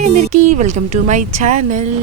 Hi అందరికీ, welcome to my channel.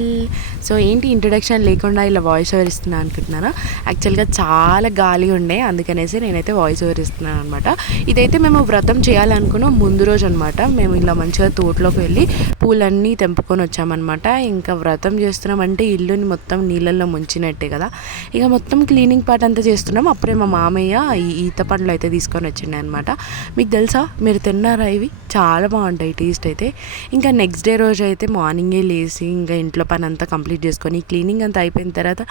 So ఏంటి introduction లేకుండా ఇలా వాయిస్ ఓవర్ ఇస్తున్నాను అనుకుంటున్నారా? యాక్చువల్గా చాలా గాలి ఉండే, అందుకనేసి నేనైతే వాయిస్ ఓవర్ ఇస్తున్నాను అనమాట. ఇదైతే మేము వ్రతం చేయాలనుకున్న ముందు రోజు అనమాట. మేము ఇలా మంచిగా తోటలోకి వెళ్ళి పూలన్నీ తెంపుకొని వచ్చామన్నమాట. ఇంకా వ్రతం చేస్తున్నామంటే ఇల్లుని మొత్తం నీళ్ళల్లో ముంచినట్టే కదా. ఇక మొత్తం క్లీనింగ్ పార్ట్ అంతా చేస్తున్నాం. అప్పుడే మా మామయ్య ఈ ఈత పండ్లు అయితే తీసుకొని వచ్చిండే అనమాట. మీకు తెలుసా, మీరు తిన్నారా? ఇవి చాలా బాగుంటాయి టేస్ట్ అయితే. ఇంకా నెక్స్ట్ డే రోజు అయితే మార్నింగే లేచి ఇంకా ఇంట్లో పని అంతా కంప్లీట్ చేసుకొని క్లీనింగ్ అంతా అయిపోయిన తర్వాత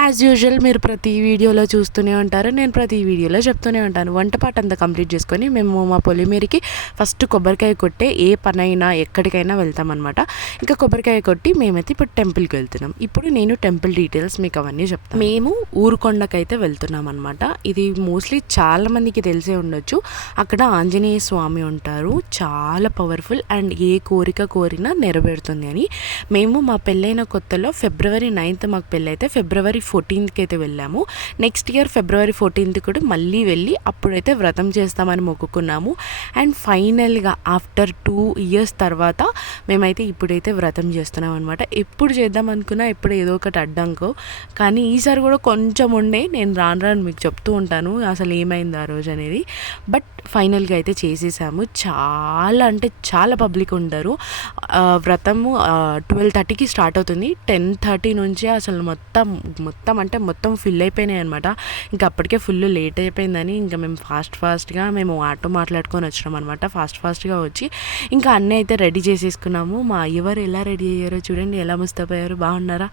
యాజ్ యూజువల్ మీరు ప్రతి వీడియోలో చూస్తూనే ఉంటారు, నేను ప్రతి వీడియోలో చెప్తూనే ఉంటాను, వంటపాట అంతా కంప్లీట్ చేసుకొని మేము మా పొలిమేరికి ఫస్ట్ కొబ్బరికాయ కొట్టే ఏ పనైనా ఎక్కడికైనా వెళ్తామన్నమాట. ఇంకా కొబ్బరికాయ కొట్టి మేమైతే ఇప్పుడు టెంపుల్కి వెళ్తున్నాం. ఇప్పుడు నేను టెంపుల్ డీటెయిల్స్ మీకు అవన్నీ చెప్తాను. మేము ఊరుకొండకైతే వెళ్తున్నాం అనమాట. ఇది మోస్ట్లీ చాలా మందికి తెలిసే ఉండొచ్చు. అక్కడ ఆంజనేయ స్వామి ఉంటారు, చాలా పవర్ఫుల్ అండ్ ఏ కోరిక కోరినా నెరవేరుతుంది అని. మేము మా పెళ్ళైన కొత్తలో February 9th మాకు పెళ్ళైతే February 14th అయితే వెళ్ళాము. నెక్స్ట్ ఇయర్ February 14th కూడా మళ్ళీ వెళ్ళి అప్పుడైతే వ్రతం చేస్తామని మొక్కుకున్నాము. అండ్ ఫైనల్గా ఆఫ్టర్ 2 years తర్వాత మేమైతే ఇప్పుడైతే వ్రతం చేస్తున్నాం అనమాట. ఎప్పుడు చేద్దాం అనుకున్నా ఎప్పుడు ఏదో ఒకటి అడ్డంకో, కానీ ఈసారి కూడా కొంచెం ఉండే. నేను రాను మీకు చెప్తూ ఉంటాను అసలు ఏమైంది ఆ రోజు అనేది. బట్ ఫైనల్గా అయితే చేసేసాము. చాలా అంటే చాలా పబ్లిక్ ఉంటారు. వ్రతము 12:30కి స్టార్ట్ అవుతుంది. 10:30 నుంచి అసలు మొత్తం ఫిల్ అయిపోయినాయి అనమాట. ఇంకా అప్పటికే ఫుల్ లేట్ అయిపోయిందని ఇంకా మేము ఫాస్ట్గా మేము ఆటో మాట్లాడుకొని వచ్చినాం అనమాట. ఫాస్ట్గా వచ్చి ఇంకా అన్నీ అయితే రెడీ చేసేసుకున్నాము. మా అయ్యవారు ఎలా రెడీ అయ్యారో చూడండి, ఎలా ముస్తాపోయారు, బాగున్నారా?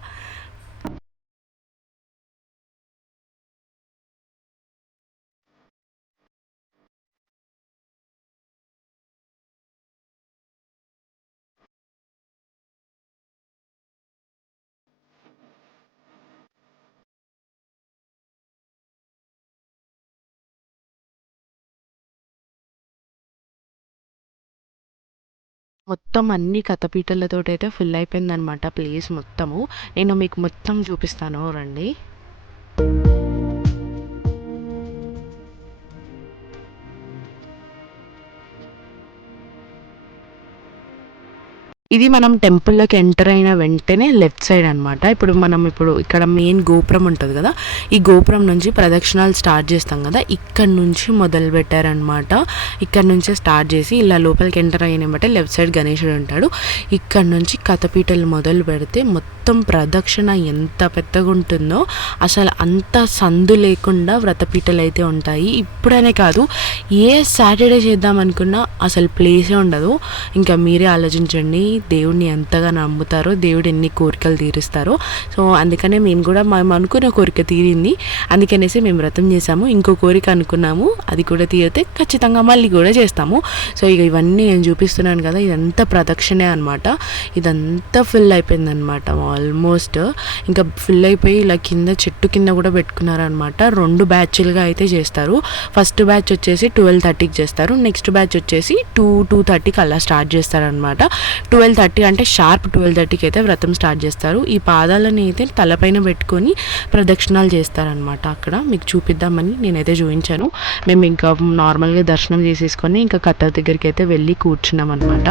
మొత్తం అన్ని కథపీటలతో అయితే ఫుల్ అయిపోయిందనమాట ప్లేస్ మొత్తము. నేను మీకు మొత్తం చూపిస్తాను, రండి. ఇది మనం టెంపుల్లోకి ఎంటర్ అయిన వెంటనే లెఫ్ట్ సైడ్ అనమాట. ఇప్పుడు ఇక్కడ మెయిన్ గోపురం ఉంటుంది కదా, ఈ గోపురం నుంచి ప్రదక్షిణాలు స్టార్ట్ చేస్తాం కదా, ఇక్కడ నుంచి మొదలు పెట్టారనమాట. ఇక్కడ నుంచే స్టార్ట్ చేసి ఇలా లోపలికి ఎంటర్ అయిన బట్టి లెఫ్ట్ సైడ్ గణేశుడు ఉంటాడు. ఇక్కడ నుంచి కథపీటలు మొదలు పెడితే మొత్తం ప్రదక్షిణ ఎంత పెద్దగా ఉంటుందో, అసలు అంత సందు లేకుండా వ్రతపీటలు అయితే ఉంటాయి. ఇప్పుడనే కాదు, ఏ సాటర్డే చేద్దాం అనుకున్నా అసలు ప్లేసే ఉండదు. ఇంకా మీరే ఆలోచించండి, దేవుడిని ఎంతగా నమ్ముతారో, దేవుడు ఎన్ని కోరికలు తీరుస్తారో. సో అందుకనే మేము కూడా మేము అనుకున్న కోరిక తీరింది, అందుకనేసి మేము వ్రతం చేసాము. ఇంకో కోరిక అనుకున్నాము, అది కూడా తీరితే ఖచ్చితంగా మళ్ళీ కూడా చేస్తాము. సో ఇక ఇవన్నీ నేను చూపిస్తున్నాను కదా, ఇదంతా ప్రదక్షిణే అనమాట. ఇదంతా ఫిల్ అయిపోయిందనమాట ఆల్మోస్ట్. ఇంకా ఫిల్ అయిపోయి ఇలా కింద చెట్టు కింద కూడా పెట్టుకున్నారనమాట. 2 బ్యాచ్లుగా అయితే చేస్తారు. ఫస్ట్ బ్యాచ్ వచ్చేసి 12:30కి చేస్తారు, నెక్స్ట్ బ్యాచ్ వచ్చేసి 2-2:30కి అలా స్టార్ట్ చేస్తారనమాట. 12:30 అంటే షార్ప్ 12:30కి అయితే వ్రతం స్టార్ట్ చేస్తారు. ఈ పాదాలని అయితే తలపైన పెట్టుకొని ప్రదక్షిణాలు చేస్తారనమాట. అక్కడ మీకు చూపిద్దామని నేనైతే చూపించాను. మేము ఇంకా నార్మల్గా దర్శనం చేసేసుకొని ఇంకా కథ దగ్గరికి అయితే వెళ్ళి కూర్చున్నాం అనమాట.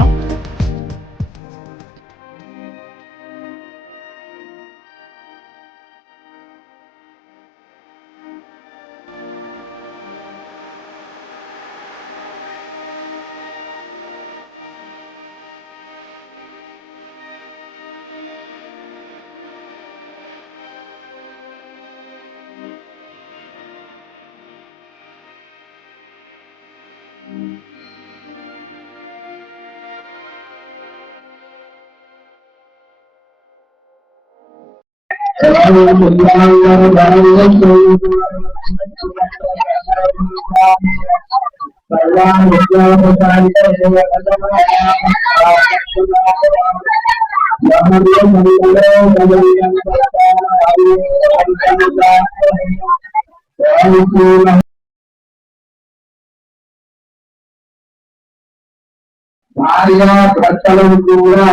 భార్య భర్తలు కూడా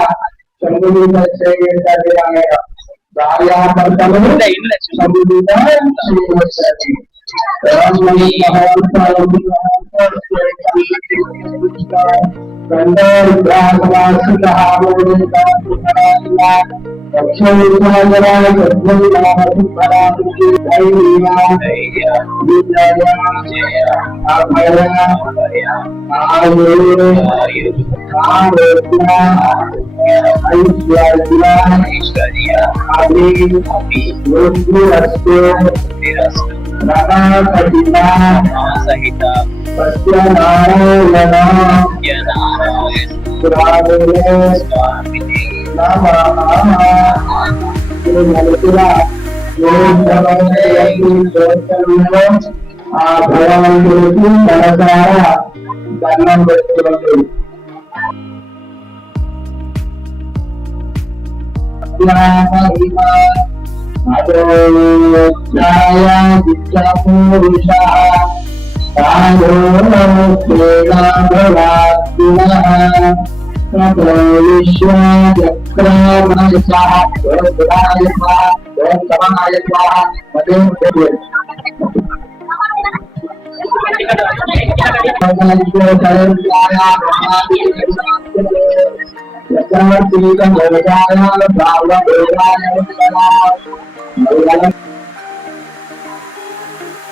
సంబంధిత భార్యాభర్తలు సంబంధిత సహిత సత్యనారాయణ స్వామిని ఆ భగవంతుడికి మనసారా దండం పెట్టుకోండి.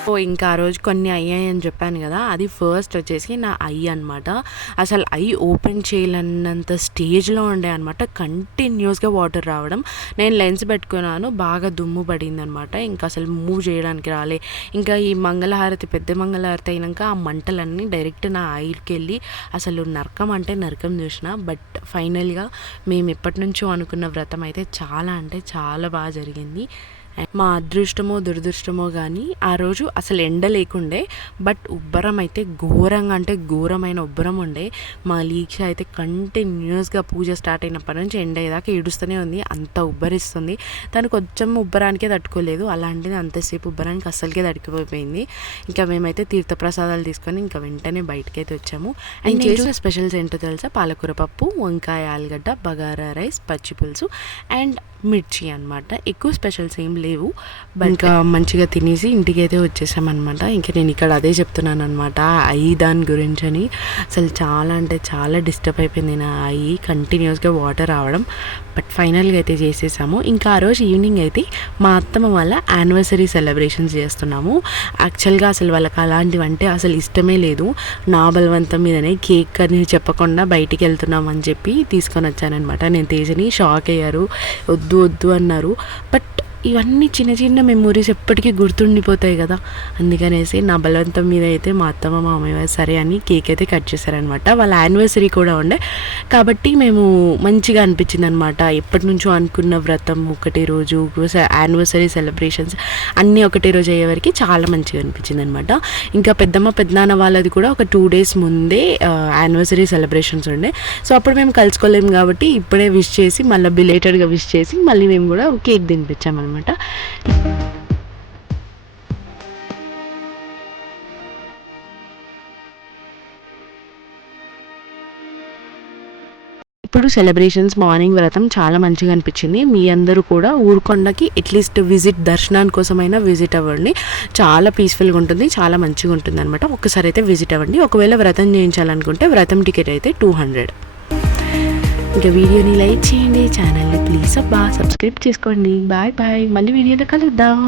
సో ఇంకా ఆ రోజు కొన్ని అయ్యాయని చెప్పాను కదా, అది ఫస్ట్ వచ్చేసి నా ఐ అనమాట. అసలు ఐ ఓపెన్ చేయాలన్నంత స్టేజ్లో ఉండే అనమాట. కంటిన్యూస్గా వాటర్ రావడం. నేను లెన్స్ పెట్టుకున్నాను, బాగా దుమ్ము పడింది అనమాట. ఇంకా అసలు మూవ్ చేయడానికి రాలే. ఇంకా ఈ మంగళహారతి, పెద్ద మంగళహారతి అయినాక ఆ మంటలన్నీ డైరెక్ట్ నా ఐకి వెళ్ళి అసలు నరకం అంటే నరకం చూసిన. బట్ ఫైనల్గా మేము ఎప్పటి నుంచో అనుకున్న వ్రతం అయితే చాలా అంటే చాలా బాగా జరిగింది. మా అదృష్టమో దురదృష్టమో కానీ ఆ రోజు అసలు ఎండ లేకుండే, బట్ ఉబ్బరం అయితే ఘోరంగా అంటే ఘోరమైన ఉబ్బరం ఉండే. మా లీక్ష అయితే కంటిన్యూస్గా పూజ స్టార్ట్ అయినప్పటి నుంచి ఎండ అయ్యేదాకా ఏడుస్తూనే ఉంది. అంత ఉబ్బరిస్తుంది. తను కొంచెం ఉబ్బరానికే తట్టుకోలేదు, అలాంటిది అంతసేపు ఉబ్బరానికి అస్సలకే తట్టుకుపోయింది. ఇంకా మేమైతే తీర్థప్రసాదాలు తీసుకొని ఇంకా వెంటనే బయటకి అయితే వచ్చాము. అండ్ చేసిన స్పెషల్స్ ఏంటో తెలుసా? పాలకూర పప్పు, వంకాయ ఆలుగడ్డ, బగారా రైస్, పచ్చి పులుసు అండ్ మిర్చి అనమాట. ఎక్కువ స్పెషల్స్ ఏం లేవు. ఇంకా మంచిగా తినేసి ఇంటికి అయితే వచ్చేసామన్నమాట. ఇంకా నేను ఇక్కడ అదే చెప్తున్నాను అనమాట దాని గురించి అని. అసలు చాలా అంటే చాలా డిస్టర్బ్ అయిపోయింది నా కంటిన్యూస్గా వాటర్ రావడం. బట్ ఫైనల్గా అయితే చేసేసాము. ఇంకా ఆ రోజు ఈవినింగ్ అయితే మా అత్తమ్మ వాళ్ళ యానివర్సరీ సెలబ్రేషన్స్ చేస్తున్నాము. యాక్చువల్గా అసలు వాళ్ళకి అలాంటివి అంటే అసలు ఇష్టమే లేదు. నా బలవంతం మీదనే కేక్ అని చెప్పకుండా బయటికి వెళ్తున్నాం అని చెప్పి తీసుకొని వచ్చానమాట. నేను తేజని షాక్ అయ్యారు, వద్దు వద్దు అన్నారు. బట్ ఇవన్నీ చిన్న చిన్న మెమొరీస్ ఎప్పటికీ గుర్తుండిపోతాయి కదా, అందుకనేసి నా బలవంతం మీద అయితే మా అత్తమ్మ మామయ్య సరే అని కేక్ అయితే కట్ చేశారనమాట. వాళ్ళ యానివర్సరీ కూడా ఉండే కాబట్టి మేము మంచిగా అనిపించింది అనమాట. ఎప్పటి నుంచో అనుకున్న వ్రతం ఒకటే రోజు, యానివర్సరీ సెలబ్రేషన్స్ అన్నీ ఒకటే రోజు అయ్యేవరకు చాలా మంచిగా అనిపించింది అనమాట. ఇంకా పెద్దమ్మ పెద్దనాన్న వాళ్ళది కూడా ఒక 2 days ముందే యానివర్సరీ సెలబ్రేషన్స్ ఉండే. సో అప్పుడు మేము కలుసుకోలేము కాబట్టి ఇప్పుడే విష్ చేసి మళ్ళీ బిలేటెడ్గా విష్ చేసి మళ్ళీ మేము కూడా కేక్ తినిపించామన్నమాట. ఇప్పుడు సెలబ్రేషన్స్, మార్నింగ్ వ్రతం చాలా మంచిగా అనిపించింది. మీ అందరూ కూడా ఊరుకొండకి అట్లీస్ట్ విజిట్, దర్శనాని కోసమైనా విజిట్ అవ్వండి. చాలా పీస్ఫుల్గా ఉంటుంది, చాలా మంచిగా ఉంటుంది అనమాట. ఒక్కసారి అయితే విజిట్ అవ్వండి. ఒకవేళ వ్రతం చేయించాలనుకుంటే వ్రతం టికెట్ అయితే 200. ఇంకా వీడియోని లైక్ చేయండి, ఛానల్ని ప్లీజ్ సబ్స్క్రైబ్ చేసుకోండి. బాయ్ బాయ్, మళ్ళీ వీడియోలో కలుద్దాం.